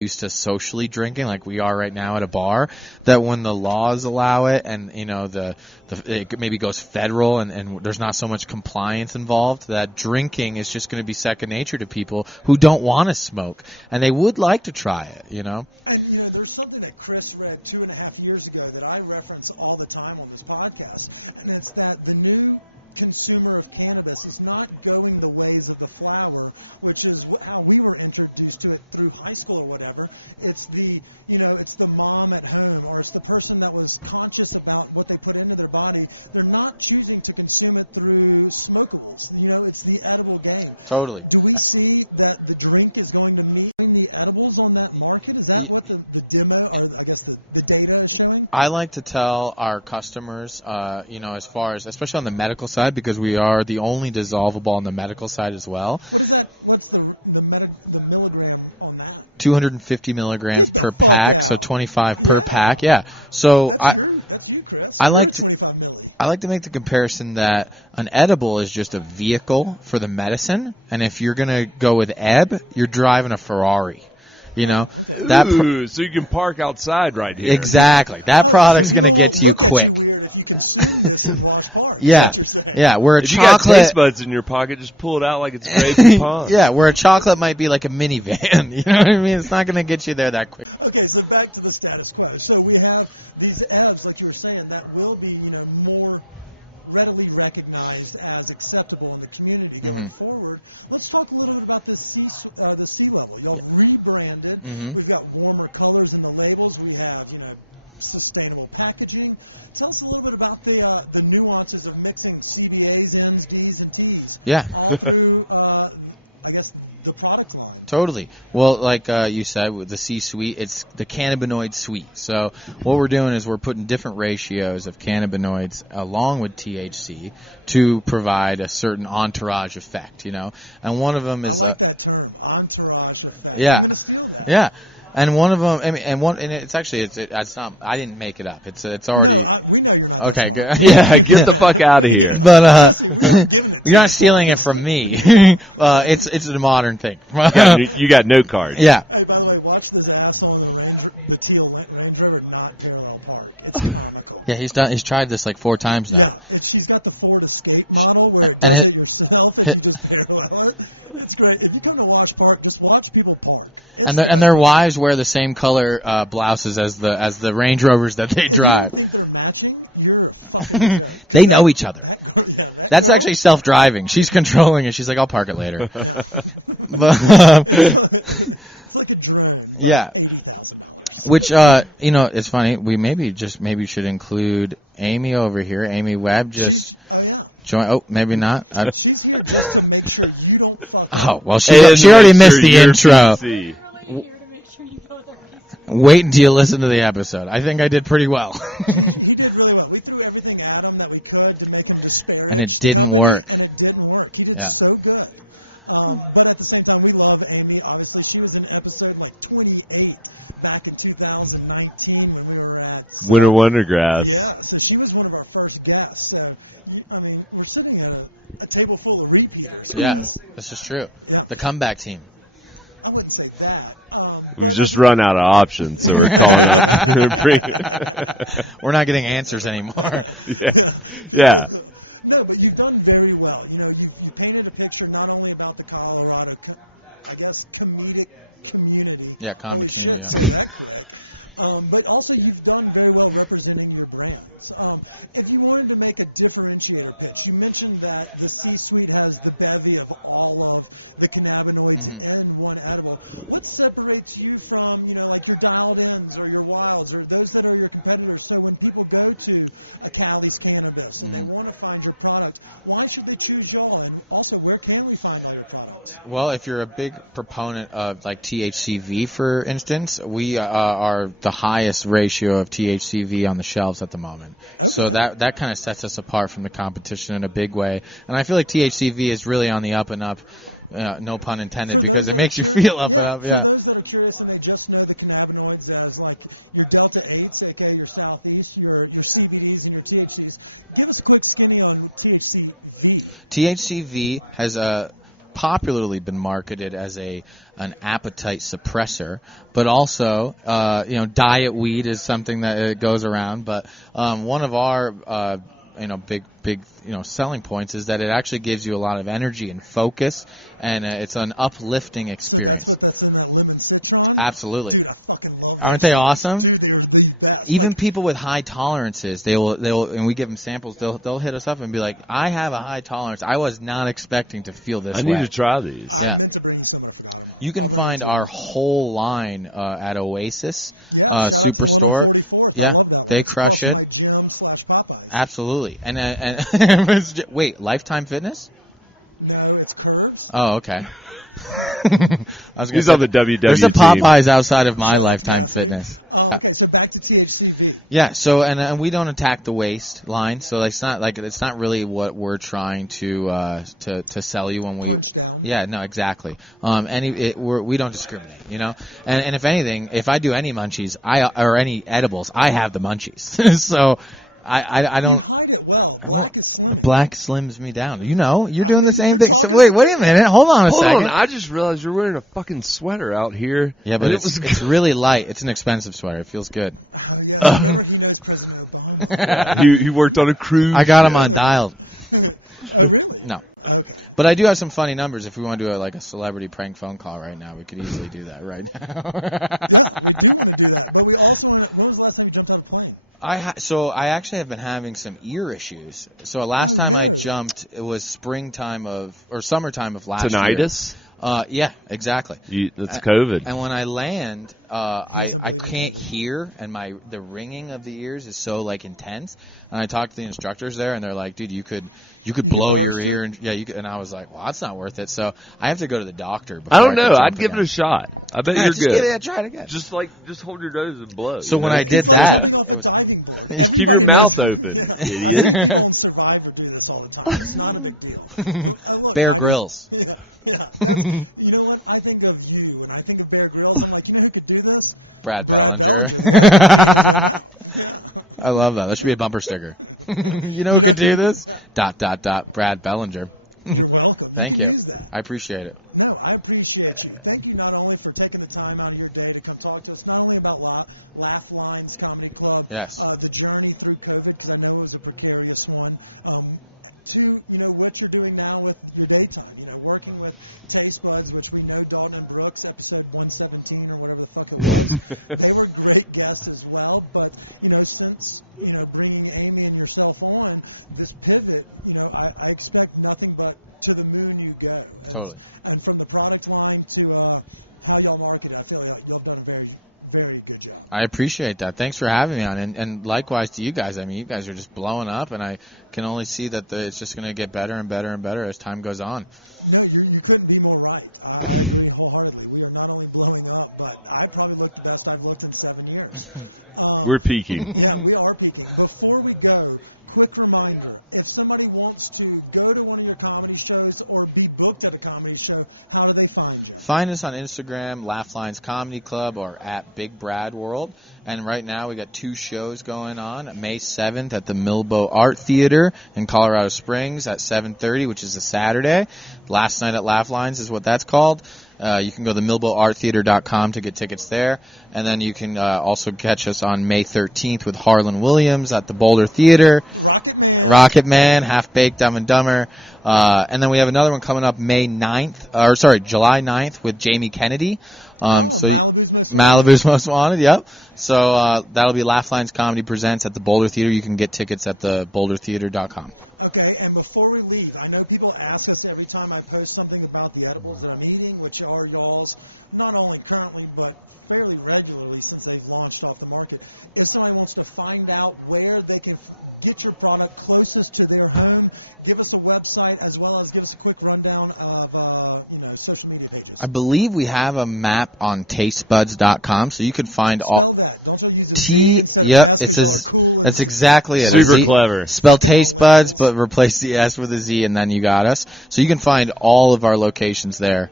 used to socially drinking like we are right now at a bar, that when the laws allow it and it maybe goes federal and there's not so much compliance involved, that drinking is just going to be second nature to people who don't want to smoke and they would like to try it. There's something that Chris read 2.5 years ago that I reference all the time on this podcast, and it's that the new consumer of cannabis is not going the ways of the flower, which is how we were introduced to it through high school or whatever. It's the mom at home, or it's the person that was conscious about what they put into their body. They're not choosing to consume it through smokables. It's the edible game. Totally. Do we see that the drink is going to meet the edibles on that market? Is that what the demo, or I guess the data is showing? I like to tell our customers, as far as, especially on the medical side, because we are the only dissolvable on the medical side as well. What's the milligram on that? 250 milligrams per pack, so 25 per pack. Yeah. So I like to make the comparison that an edible is just a vehicle for the medicine, and if you're gonna go with ebb, you're driving a Ferrari. So you can park outside right here. Exactly. That product's gonna get to you quick. Yeah. Where a if chocolate, you got taste buds in your pocket, just pull it out like it's Grapey Pond. Yeah, where a chocolate might be like a minivan. You know what I mean? It's not gonna get you there that quick. Okay, so back to the status quo. So we have these ebbs that you were saying that will be, more readily recognized as acceptable in the community going forward. Let's talk a little bit about the C level. Y'all rebranded. We've got warmer colors in the labels. We have, sustainable packaging. Tell us a little bit about the nuances of mixing CBAs, MSGs, and Ds. Yeah. Through, I guess, the product line. Totally. Well, like you said, with the C-suite, it's the cannabinoid suite. So what we're doing is we're putting different ratios of cannabinoids along with THC to provide a certain entourage effect, And one of them is... I like that term, entourage effect. Yeah. And one of them, and it's actually, it's not, I didn't make it up. It's already, okay, good. Yeah, get the fuck out of here. But, you're not stealing it from me. It's a modern thing. You got no card. Yeah. Hey, by the way, watch the ass on the teal Park. Yeah, he's tried this like 4 times now. She's got the Ford Escape model where and it yourself and you just parallel it. It's great. If you come to Wash Park, just watch people park. And their wives wear the same color blouses as the Range Rovers that they drive. They know each other. That's actually self-driving. She's controlling it. She's like, I'll park it later. But, yeah. Which, it's funny. We maybe should include Amy over here. Amy Webb just joined. Oh, maybe not. Oh, well, she already missed the intro. Wait until you listen to the episode. I think I did pretty well. And it didn't work. Yeah. But at the same time, we love Amy. Honestly, she was in episode 28 back in 2019 when we were at Winter Wondergrass. Yeah, so she was one of our first guests. So, we're sitting at a table full of repeats. Yeah, this is true. The comeback team. I wouldn't say that. We've just run out of options, so we're calling up. We're not getting answers anymore. Yeah. No, but you've done very well. You painted a picture not only about the Colorado, comedic community. Yeah, comedy community, yeah. But also you've done very well representing your brands. If you wanted to make a differentiated pitch, you mentioned that the C-suite has the bevy of all of the cannabinoids in one edible. What separates you from, like your dialed-ins or your wilds or those that are your competitors? So when people go to a Cali's Cannabis and they want to find your product, why should they choose you? And also, where can we find other products? Well, if you're a big proponent of like THCV, for instance, we are the highest ratio of THCV on the shelves at the moment. So that kind of sets us apart from the competition in a big way. And I feel like THCV is really on the up and up, no pun intended, because it makes you feel up and up, yeah. Those that are curious, if they just know the cannabinoids as like your Delta 8s, again, your Southeast, your CBDs, and your THCs. Give us a quick skinny on THCV. THCV has a popularly been marketed as an appetite suppressor, but also diet weed is something that goes around. But one of our big selling points is that it actually gives you a lot of energy and focus, and it's an uplifting experience. Absolutely. Aren't they awesome? Even people with high tolerances, they'll and we give them samples, they'll hit us up and be like, I have a high tolerance. I was not expecting to feel this way. I need to try these. Yeah. You can find our whole line at Oasis Superstore. Yeah, they crush it. Absolutely. And wait, Lifetime Fitness? Oh, okay. He's on the WWT. There's a Popeyes outside of my Lifetime Fitness. Yeah, so and we don't attack the waist line, so it's not really what we're trying to sell you when we. Yeah, no, exactly. We don't discriminate, And if anything, if I do any munchies, or any edibles, I have the munchies. So I don't. Black slims me down. You're doing the same thing. So wait a minute. Hold on a second. I just realized you're wearing a fucking sweater out here. Yeah, but it's really light. It's an expensive sweater. It feels good. He worked on a cruise. I got him on dialed. No. But I do have some funny numbers. If we want to do a celebrity prank phone call right now, we could easily do that right now. So I actually have been having some ear issues. So last time I jumped, it was summertime of last year. Tinnitus? Yeah, exactly. That's COVID. And when I land, I can't hear, and the ringing of the ears is so intense. And I talked to the instructors there, and they're like, "Dude, you could blow your ear, and you could." And I was like, "Well, that's not worth it." So I have to go to the doctor. I don't know. I'd give it a shot. I bet you're good. Try it again. Just hold your nose and blow. So when I did that, it was just keep your mouth open, idiot. Bear Grylls. I think of you, and I think of Bear Grylls. I'm like, who could do this? Brad Bellinger. I love that. That should be a bumper sticker. You know who could do this? ... Brad Bellinger. Thank you. I appreciate it. No, I appreciate you. Thank you not only for taking the time out of your day to come talk to us, not only about Laugh Lines Comedy Club, yes, the journey through COVID, because I know it was a precarious one, to what you're doing now with your daytime, working with Taste Buds, which we know Dalton Brooks, episode 117 or whatever the fuck it was. They were great guests as well, but since bringing Amy and yourself on this pivot, I expect nothing but to the moon you go. Totally. And from the product line to Tidal Market, I feel like they'll do a very, very good job. I appreciate that. Thanks for having me on, and likewise to you guys. I mean, you guys are just blowing up, and I can only see that it's just going to get better and better and better as time goes on. No, you couldn't be more right. I agree wholeheartedly. We are not only blowing up, but I probably look the best I've looked in 7 years. We're peaking. Yeah, we are peaking. Before we go, quick reminder, if somebody wants to go to one of your comedy shows or be booked at a comedy show, how do they find you? Find us on Instagram, Laugh Lines Comedy Club, or at Big Brad World. And right now we got 2 shows going on. May 7th at the Milbo Art Theater in Colorado Springs at 7:30, which is a Saturday. Last Night at Laugh Lines is what that's called. You can go to milboarttheater.com to get tickets there. And then you can also catch us on May 13th with Harlan Williams at the Boulder Theater. Rocketman, Half Baked, Dumb and Dumber. And then we have another one coming up July 9th with Jamie Kennedy. Malibu's Most Wanted, yep. So that'll be Laugh Lines Comedy Presents at the Boulder Theater. You can get tickets at the bouldertheater.com. Okay, and before we leave, I know people ask us every time I post something about the edibles that I'm eating, which are y'all's, not only currently, but fairly regularly since they've launched off the market. If somebody wants to find out where they can get your product closest to their home, give us a website as well as give us a quick rundown of social media pages. I believe we have a map on tastebuds.com, so you can find all. Yep, it says that's exactly it. Super clever. Spell Taste Buds, but replace the S with a Z, and then you got us. So you can find all of our locations there.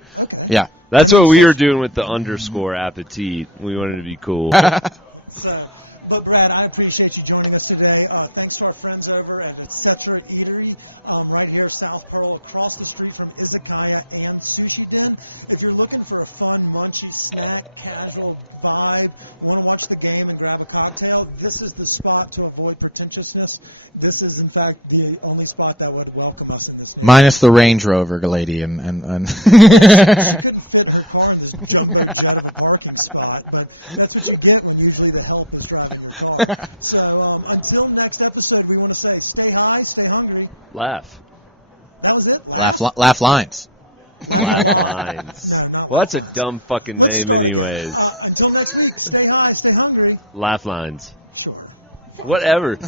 Yeah. That's what we were doing with the _ appetit. We wanted to be cool. But Brad, I appreciate you joining us today. Thanks to our friends over at Etc. Eatery, right here, South Pearl, across the street from Izakaya and Sushi Den. If you're looking for a fun, munchy snack, casual vibe, want to watch the game and grab a cocktail, this is the spot to avoid pretentiousness. This is, in fact, the only spot that would welcome us at this point. Minus the Range Rover lady and Couldn't fit her car in this junkyard parking spot, but that's what you get when usually they help us drive the car. So until next episode, we want to say stay high, stay hungry. Laugh. That was it. laugh lines. Laugh lines. Well, that's a dumb fucking name anyways. Until next week, stay high, stay hungry. Laugh lines. Whatever.